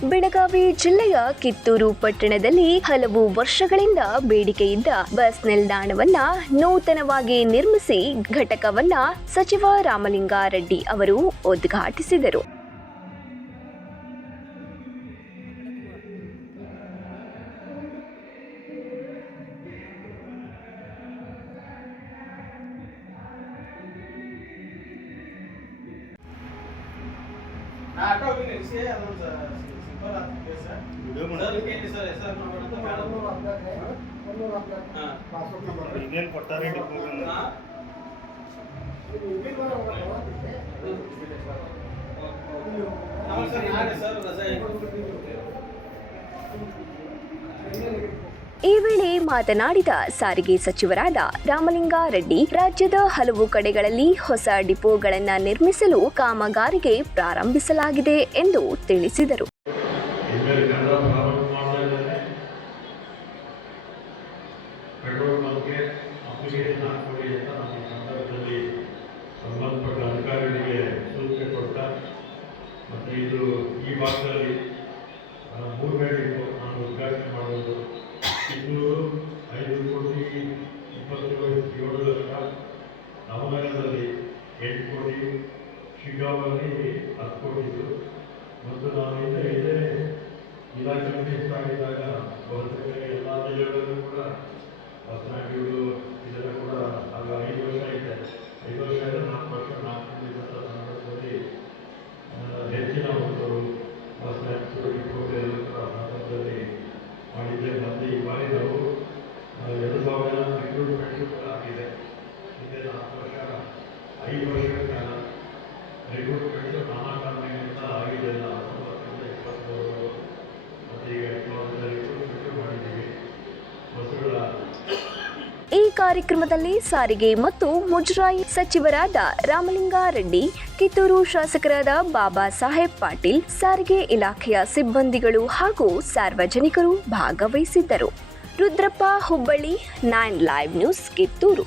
ಬೆಳಗಾವಿ ಜಿಲ್ಲೆಯ ಕಿತ್ತೂರು ಪಟ್ಟಣದಲ್ಲಿ ಹಲವು ವರ್ಷಗಳಿಂದ ಬೇಡಿಕೆಯಿದ್ದ ಬಸ್ ನಿಲ್ದಾಣವನ್ನ ನೂತನವಾಗಿ ನಿರ್ಮಿಸಿ ಘಟಕವನ್ನ ಸಚಿವ ರಾಮಲಿಂಗಾರೆಡ್ಡಿ ಅವರು ಉದ್ಘಾಟಿಸಿದರು. ಆಟೋ ನಿಲ್ಲಿಸಿ ಅದೊಂದು ಸಿಂಪಲ್ ಆಗ್ತದೆ ಸರ್. ಸರ್ ಕೇಳಿ ಸರ್ ಹೆಸರು ನೋಡೋದು ಮೇಡಮ್ ಪಾಸ್ಪೋರ್ಟ್ ನಂಬರ್ ಈಗೇನು ಕೊಟ್ಟಾರೆ ಡಿಪ್ಲೊಮಾ ಸರ್ ನಾಳೆ ಸರ್ ರಜೆ. ಈ ವೇಳೆ ಮಾತನಾಡಿದ ಸಾರಿಗೆ ಸಚಿವರಾದ ರಾಮಲಿಂಗಾರೆಡ್ಡಿ, ರಾಜ್ಯದ ಹಲವು ಕಡೆಗಳಲ್ಲಿ ಹೊಸ ಡಿಪೋಗಳನ್ನು ನಿರ್ಮಿಸಲು ಕಾಮಗಾರಿಗೆ ಪ್ರಾರಂಭಿಸಲಾಗಿದೆ ಎಂದು ತಿಳಿಸಿದರು. ನವನಗರದಲ್ಲಿ 8 ಕೋಟಿ, ಶಿಗ್ಗಾಂವಲ್ಲಿ 10 ಕೋಟಿ ಮತ್ತು ನಾವಿಂದ ಇದೇ ಇಲಾಖೆ ಮಿನಿಸ್ಟರ್ ಎಲ್ಲ ಜಿಲ್ಲೆಗಳಲ್ಲೂ ಕೂಡ ಹೊಸನಾಗಿಗಳು ಇದೆಲ್ಲ ಕೂಡ ಆಗ 5 ವರ್ಷ ಇದೆ. 5 ವರ್ಷ 4 ವರ್ಷ 4 ಸಂದರ್ಭದಲ್ಲಿ ಹೆಚ್ಚಿನ ಒಂದು ಬಸ್ ಡಿಪೋಗಳು ಕೂಡ ಸಂದರ್ಭದಲ್ಲಿ ಮಾಡಿದ್ದೆ. ಮತ್ತು ಈ ಬಾರಿ ನಾವು 2000 ರಿಕ್ರೂಟ್ಮೆಂಟ್ ಕೂಡ ಆಗಿದೆ. ಹಿಂದೆ 4 ವರ್ಷ 5 ವರ್ಷಗಳ ಕಾಲ ರಿಕ್ರೂಟ್ಮೆಂಟ್ ನಾನಾ ಕಾರಣಗಳಿಂದ ಆಗಿದೆ. 1923 ಮತ್ತು ಈಗ 2000 ರಿಕ್ರೂಟ್ಮೆಂಟ್ ಮಾಡಿದ್ದೀವಿ ಬಸ್ಸುಗಳ. ಈ ಕಾರ್ಯಕ್ರಮದಲ್ಲಿ ಸಾರಿಗೆ ಮತ್ತು ಮುಜರಾಯಿ ಸಚಿವರಾದ ರಾಮಲಿಂಗಾರೆಡ್ಡಿ, ಕಿತ್ತೂರು ಶಾಸಕರಾದ ಬಾಬಾ ಸಾಹೇಬ್ ಪಾಟೀಲ್, ಸಾರಿಗೆ ಇಲಾಖೆಯ ಸಿಬ್ಬಂದಿಗಳು ಹಾಗೂ ಸಾರ್ವಜನಿಕರು ಭಾಗವಹಿಸಿದ್ದರು. Rudrappa, Hubballi, 9 live news, Kittur.